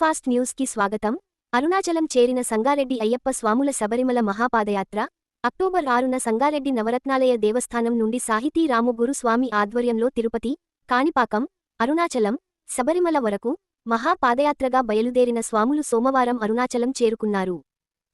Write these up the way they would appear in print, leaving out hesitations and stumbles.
Fast news కి స్వాగతం. అరుణాచలం చేరిన సంగారెడ్డి అయ్యప్ప స్వాముల శబరిమల మహాపాదయాత్ర అక్టోబర్ 6న సంగారెడ్డి నవరత్నాలయ దేవస్థానం నుండి సాహితీ రాముగురు స్వామి ఆధ్వర్యంలో తిరుపతి, కాణిపాకం, అరుణాచలం, శబరిమల వరకు మహాపాదయాత్రగా బయలుదేరిన స్వాములు సోమవారం అరుణాచలం చేరుకున్నారు.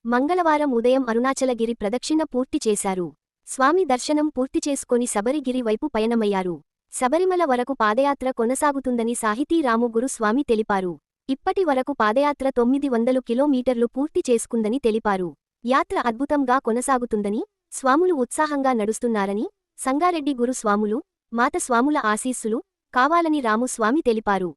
మంగళవారం ఉదయం అరుణాచలగిరి ప్రదక్షిణ పూర్తి చేశారు. స్వామి దర్శనం పూర్తి చేసుకొని శబరిగిరి వైపు పయనమయ్యారు. శబరిమల వరకు పాదయాత్ర కొనసాగుతుందని సాహితీ రాముగురు స్వామి తెలిపారు. ఇప్పటి వరకు పాదయాత్ర 900 కిలోమీటర్లు పూర్తి చేసుకుందని తెలిపారు. యాత్ర అద్భుతంగా కొనసాగుతుందని, స్వాములు ఉత్సాహంగా నడుస్తున్నారని, సంగారెడ్డి గురు స్వాములు, మాత స్వాముల ఆశీస్సులు కావాలని రాము స్వామి తెలిపారు.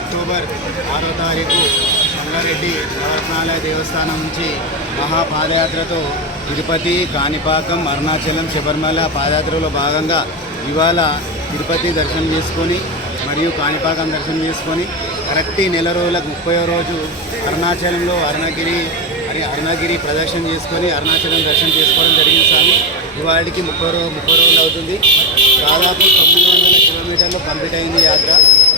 అక్టోబర్ 6వ తారీఖు సంగారెడ్డి నవరత్నాలయ దేవస్థానం నుంచి మహాపాదయాత్రతో తిరుపతి, కాణిపాకం, అరుణాచలం, శబరిమల పాదయాత్రలో భాగంగా ఇవాళ తిరుపతి దర్శనం చేసుకొని మరియు కాణిపాకం దర్శనం చేసుకొని కరెక్ట్ నెల రోజులకు 30వ రోజు అరుణాచలంలో అరుణగిరి ప్రదక్షిణ చేసుకొని అరుణాచలం దర్శనం చేసుకోవడం జరిగింది. స్వామి ఇవాళకి 30 రోజులు అవుతుంది. దాదాపు 900 కిలోమీటర్లు కంప్లీట్ అయింది యాత్ర.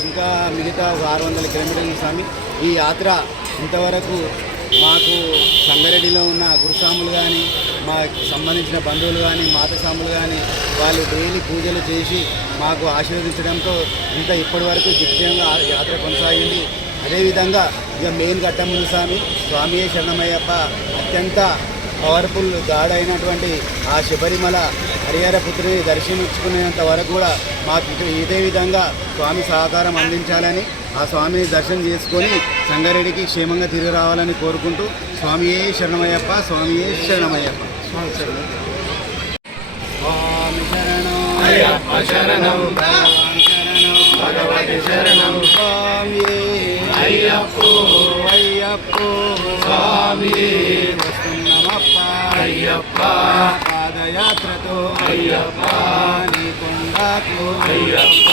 ఇంకా మిగతా 600 కిలోమీటర్లు. స్వామి ఈ యాత్ర ఇంతవరకు మాకు సంగారెడ్డిలో ఉన్న గురుస్వాములు కానీ, మాకు సంబంధించిన బంధువులు కానీ, మాత స్వాములు కానీ వాళ్ళు డైలీ పూజలు చేసి మాకు ఆశీర్వదించడంతో ఇంకా ఇప్పటి వరకు దిగ్విజయంగా యాత్ర కొనసాగింది. అదేవిధంగా ఇక మెయిన్ ఘట్టములు స్వామియే శరణమయ్యప్ప అత్యంత పవర్ఫుల్ గాడ్ అయినటువంటి ఆ శబరిమల హరిహరపుత్రుని దర్శించుకునేంత వరకు కూడా మాకు ఇదే విధంగా స్వామి సహకారం అందించాలని, ఆ స్వామిని దర్శనం చేసుకొని సంగారెడ్డికి క్షేమంగా తిరిగి రావాలని కోరుకుంటూ స్వామియే శరణమయ్యప్ప, స్వామియే శరణమయ్యప్ప. స్వామి శరణం అయ్యప్ప శరణం, భగవతి శరణం, స్వామియే అయ్యప్పో అయ్యప్పో, స్వామియే వస్తున్నమప్ప అయ్యప్ప, పాదయాత్రతో అయ్యప్ప నీ కొండకు అయ్యప్ప,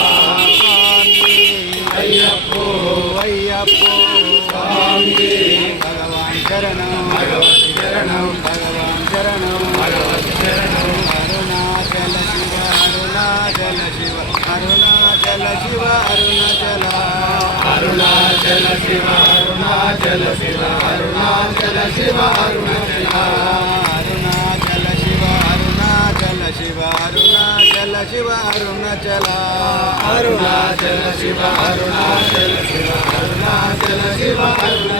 స్వామి అయ్యప్పో అయ్యప్పో, స్వామి భగవాన్ శరణం భగవతి శరణం, భగవాన్ శరణం భగవతి శరణం, అరుణాచల శివ అరుణాచల శివ అరుణాచల శివ అరుణాచల, అరుణాచల శివ అరుణాచల శివ అరుణాచల శివ అరుణాచల, అరుణాచల శివ అరుణాచల శివ అరుణాచల శివ అరుణాచల, అరుణాచల శివ అరుణాచల శివ అరుణాచల శివ అరుణాచల.